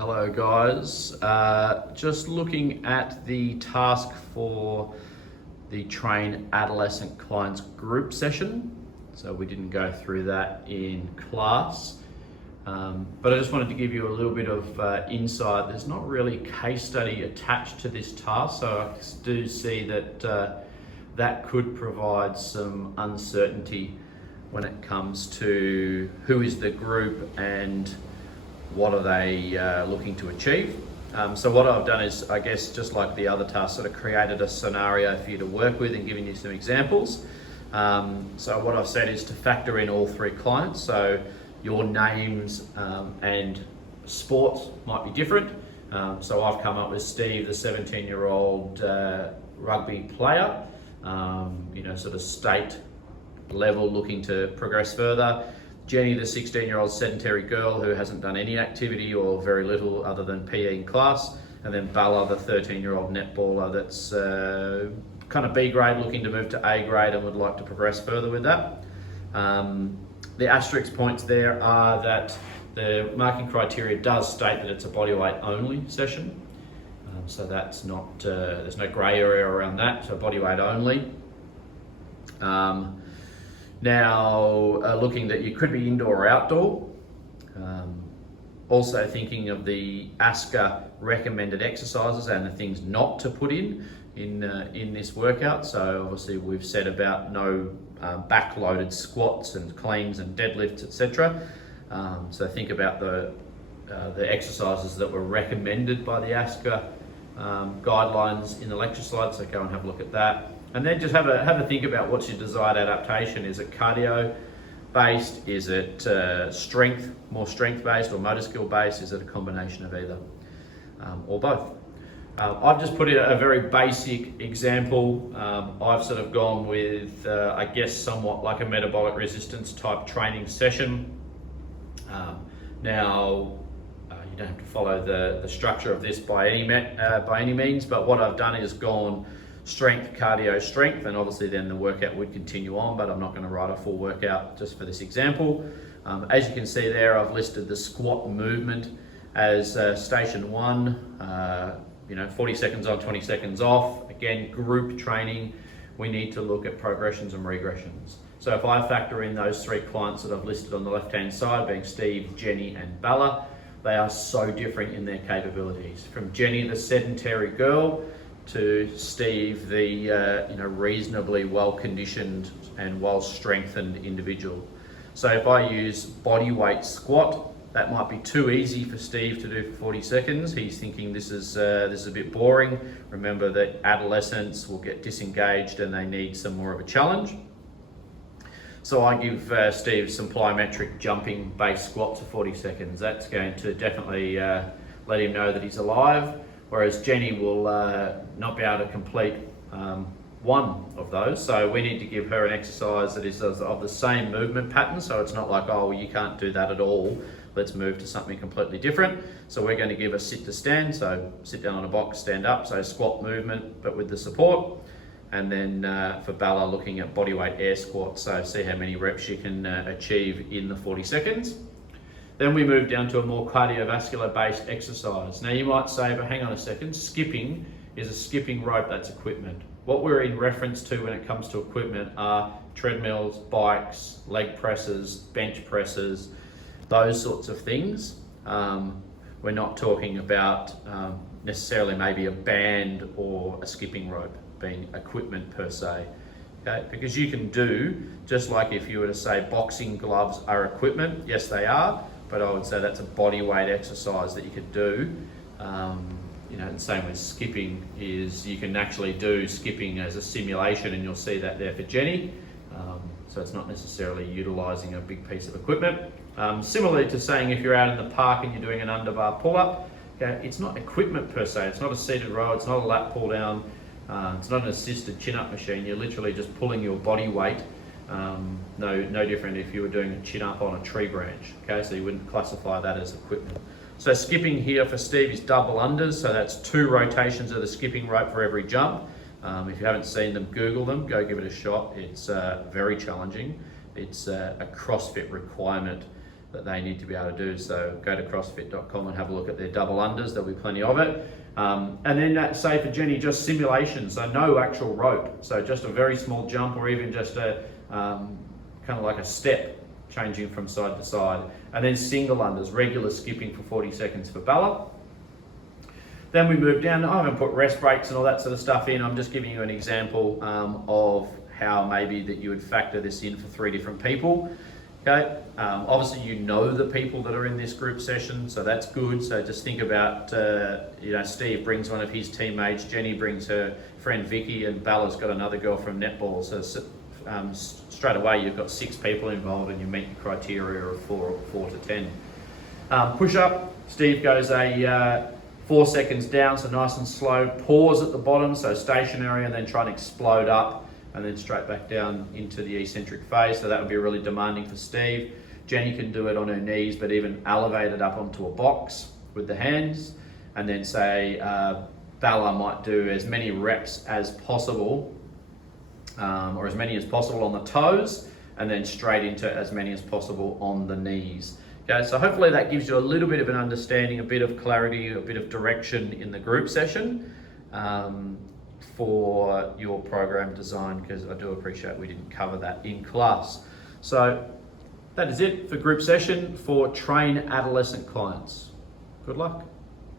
Hello guys, just looking at the task for the Train Adolescent Clients Group Session. So we didn't go through that in class, but I just wanted to give you a little bit of insight. There's not really a case study attached to this task, so I do see that that could provide some uncertainty when it comes to who is the group and what are they looking to achieve. So what I've done is, I guess, just like the other tasks, sort of created a scenario for you to work with and giving you some examples. So what I've said is to factor in all three clients. So your names and sports might be different. So I've come up with Steve, the 17-year-old rugby player, sort of state level, looking to progress further. Jenny, the 16-year-old sedentary girl who hasn't done any activity or very little other than PE in class. And then Bella, the 13-year-old netballer that's kind of B grade, looking to move to A grade and would like to progress further with that. The asterisk points there are that the marking criteria does state that it's a bodyweight only session. So that's not, there's no grey area around that, so bodyweight only. Now, looking that you could be indoor or outdoor. Also thinking of the ASCA recommended exercises and the things not to put in this workout. So obviously we've said about no back-loaded squats and cleans and deadlifts, etc. So think about the exercises that were recommended by the ASCA guidelines in the lecture slides. So go and have a look at that. And then just have a think about what's your desired adaptation. Is it cardio based? Is it more strength based or motor skill based? Is it a combination of either or both? I've just put in a very basic example. I've sort of gone with, I guess, somewhat like a metabolic resistance type training session. Now, you don't have to follow the structure of this by any means, but what I've done is gone strength, cardio, strength, and obviously then the workout would continue on, but I'm not going to write a full workout just for this example. As you can see there, I've listed the squat movement as station 1, 40 seconds on, 20 seconds off. Again, group training, we need to look at progressions and regressions. So if I factor in those three clients that I've listed on the left-hand side, being Steve, Jenny, and Bella, they are so different in their capabilities. From Jenny, the sedentary girl, to Steve, the reasonably well-conditioned and well-strengthened individual. So if I use body weight squat, that might be too easy for Steve to do for 40 seconds. He's thinking this is a bit boring. Remember that adolescents will get disengaged and they need some more of a challenge. So I give Steve some plyometric jumping base squats for 40 seconds. That's going to definitely let him know that he's alive. Whereas Jenny will not be able to complete one of those. So we need to give her an exercise that is of the same movement pattern. So it's not like, oh, well, you can't do that at all. Let's move to something completely different. So we're going to give a sit to stand. So sit down on a box, stand up. So squat movement, but with the support. And then for Bella, looking at bodyweight air squats. So see how many reps you can achieve in the 40 seconds. Then we move down to a more cardiovascular based exercise. Now you might say, but hang on a second, skipping is a skipping rope, that's equipment. What we're in reference to when it comes to equipment are treadmills, bikes, leg presses, bench presses, those sorts of things. We're not talking about necessarily maybe a band or a skipping rope being equipment per se. Okay? Because you can do, just like if you were to say boxing gloves are equipment, yes they are, but I would say that's a body weight exercise that you could do. And same with skipping, is you can actually do skipping as a simulation, and you'll see that there for Jenny. So it's not necessarily utilising a big piece of equipment. Similarly to saying if you're out in the park and you're doing an underbar pull-up, okay, it's not equipment per se, it's not a seated row, it's not a lat pull down, it's not an assisted chin-up machine, you're literally just pulling your body weight. No different if you were doing a chin up on a tree branch, okay? So you wouldn't classify that as equipment. So skipping here for Steve is double unders, so that's 2 rotations of the skipping rope for every jump. If you haven't seen them, Google them, go give it a shot. It's very challenging. It's a CrossFit requirement that they need to be able to do. So go to crossfit.com and have a look at their double unders. There'll be plenty of it. And then say for Jenny, just simulation, so no actual rope. So just a very small jump, or even just a kind of like a step, changing from side to side. And then single unders, regular skipping for 40 seconds for Bella. Then we move down. I haven't put rest breaks and all that sort of stuff in. I'm just giving you an example of how maybe that you would factor this in for 3 different people. Okay, obviously you know the people that are in this group session, so that's good. So just think about, Steve brings one of his teammates, Jenny brings her friend Vicky, and Bella's got another girl from netball. So straight away you've got 6 people involved and you meet the criteria of 4 to 10. Push up, Steve goes 4 seconds down, so nice and slow. Pause at the bottom, so stationary, and then try and explode up, and then straight back down into the eccentric phase. So that would be really demanding for Steve. Jenny can do it on her knees, but even elevate it up onto a box with the hands. And then say Bella might do as many reps as possible, or as many as possible on the toes, and then straight into as many as possible on the knees. Okay, so hopefully that gives you a little bit of an understanding, a bit of clarity, a bit of direction in the group session. For your program design, because I do appreciate we didn't cover that in class. So that is it for group session for train adolescent clients. Good luck.